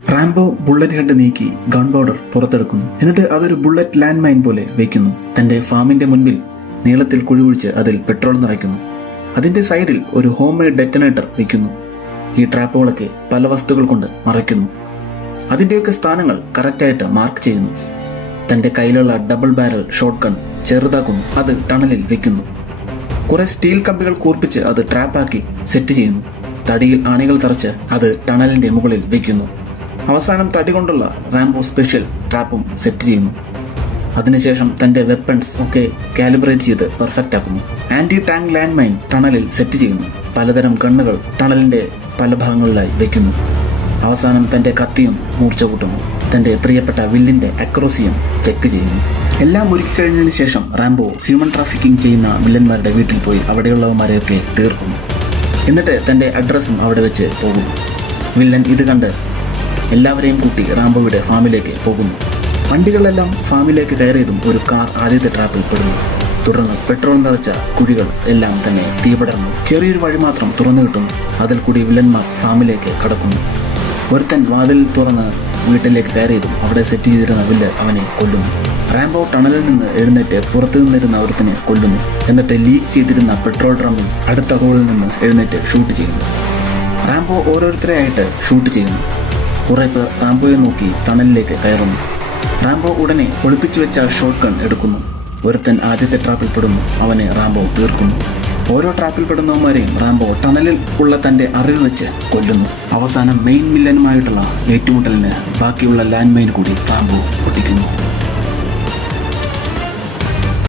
Rambo bullet head നീക്കി gun powder പുറത്തെടുക്കുന്നു. എന്നിട്ട് അതൊരു ബുള്ളറ്റ് ലാൻഡ് മൈൻ പോലെ വെക്കുന്നു. തന്റെ ഫാമിന്റെ മുൻപിൽ നീളത്തിൽ കുഴികുഴിച്ച് അതിൽ പെട്രോൾ നിറയ്ക്കുന്നു. അതിന്റെ സൈഡിൽ ഒരു ഹോം മെയ്ഡ് ഡെറ്റനേറ്റർ വെക്കുന്നു. ഈ ട്രാപ്പുകളൊക്കെ പല വസ്തുക്കൾ കൊണ്ട് മറയ്ക്കുന്നു. അതിന്റെയൊക്കെ സ്ഥാനങ്ങൾ കറക്റ്റായിട്ട് മാർക്ക് ചെയ്യുന്നു. തന്റെ കയ്യിലുള്ള ഡബിൾ ബാരൽ ഷോട്ട് ഗൺ ചെറുതാക്കുന്നു. അത് ടണലിൽ വെക്കുന്നു. കുറെ സ്റ്റീൽ കമ്പികൾ കൂർപ്പിച്ച് അത് ട്രാപ്പാക്കി സെറ്റ് ചെയ്യുന്നു. തടിയിൽ ആണികൾ തറച്ച് അത് ടണലിന്റെ മുകളിൽ വെക്കുന്നു. അവസാനം തടി കൊണ്ടുള്ള റാംബോ സ്പെഷ്യൽ ട്രാപ്പും സെറ്റ് ചെയ്യുന്നു. അതിനുശേഷം തന്റെ വെപ്പൺസ് ഒക്കെ കാലിബ്രേറ്റ് ചെയ്ത് പെർഫെക്റ്റ് ആക്കുന്നു. ആന്റി ടാങ്ക് ലാൻഡ് മൈൻ ടണലിൽ സെറ്റ് ചെയ്യുന്നു. പലതരം ഗണ്ണുകൾ ടണലിന്റെ പല ഭാഗങ്ങളിലായി വെക്കുന്നു. അവസാനം തന്റെ കത്തിയും മൂർച്ച കൂട്ടുന്നു. തന്റെ പ്രിയപ്പെട്ട വില്ലിന്റെ അക്രോസിയം ചെക്ക് ചെയ്യുന്നു. എല്ലാം ഒരുക്കി കഴിഞ്ഞതിന് ശേഷം റാംബോ ഹ്യൂമൻ ട്രാഫിക്കിംഗ് ചെയ്യുന്ന വില്ലന്മാരുടെ വീട്ടിൽ പോയി അവിടെയുള്ളവന്മാരെയൊക്കെ തീർക്കുന്നു. എന്നിട്ട് തന്റെ അഡ്രസ്സും അവിടെ വെച്ച് പോകുന്നു. വില്ലൻ ഇത് കണ്ട് എല്ലാവരെയും കൂട്ടി റാംബോയുടെ ഫാമിലേക്ക് പോകുന്നു. വണ്ടികളെല്ലാം ഫാമിലേക്ക് കയറിയതും ഒരു കാർ ആദ്യത്തെ ട്രാപ്പിൽ പെടുന്നു. തുടർന്ന് പെട്രോൾ നിറച്ച കുഴികൾ എല്ലാം തന്നെ തീപടർന്നു. ചെറിയൊരു വഴി മാത്രം തുറന്നു കിട്ടുന്നു. അതിൽ കൂടി വില്ലന്മാർ ഫാമിലേക്ക് കടക്കുന്നു. ഒരുത്തൻ വാതിൽ തുറന്ന് വീട്ടിലേക്ക് കയറിയതും അവിടെ സെറ്റ് ചെയ്തിരുന്ന വില്ല് അവനെ കൊല്ലുന്നു. റാംബോ ടണലിൽ നിന്ന് എഴുന്നേറ്റ് പുറത്തു നിന്നിരുന്ന ഒരുത്തിനെ കൊല്ലുന്നു. എന്നിട്ട് ലീക്ക് ചെയ്തിരുന്ന പെട്രോൾ ഡ്രമ്മിൽ അടുത്ത ഹോളിൽ നിന്ന് എഴുന്നേറ്റ് ഷൂട്ട് ചെയ്യുന്നു. റാംബോ ഓരോരുത്തരെയായിട്ട് ഷൂട്ട് ചെയ്യുന്നു. കുറെ പേർ റാംബോയെ നോക്കി ടണലിലേക്ക് കയറുന്നു. റാംബോ ഉടനെ ഒളിപ്പിച്ചു വെച്ച ഷോട്ട് ഗൺ എടുക്കുന്നു. ഒരുത്തൻ ആദ്യത്തെ ട്രാപ്പിൽ പെടുന്നു. അവനെ റാംബോ തീർക്കുന്നു. ഓരോ ട്രാപ്പിൽ പെടുന്നവന്മാരെയും റാംബോ ടണലിൽ ഉള്ള തന്റെ അറിവ് വെച്ച് കൊല്ലുന്നു. അവസാനം മെയിൻ വില്ലനുമായിട്ടുള്ള ഏറ്റുമുട്ടലിന് ബാക്കിയുള്ള ലാൻഡ് മൈൻ കൂടി റാംബോ പൊട്ടിക്കുന്നു.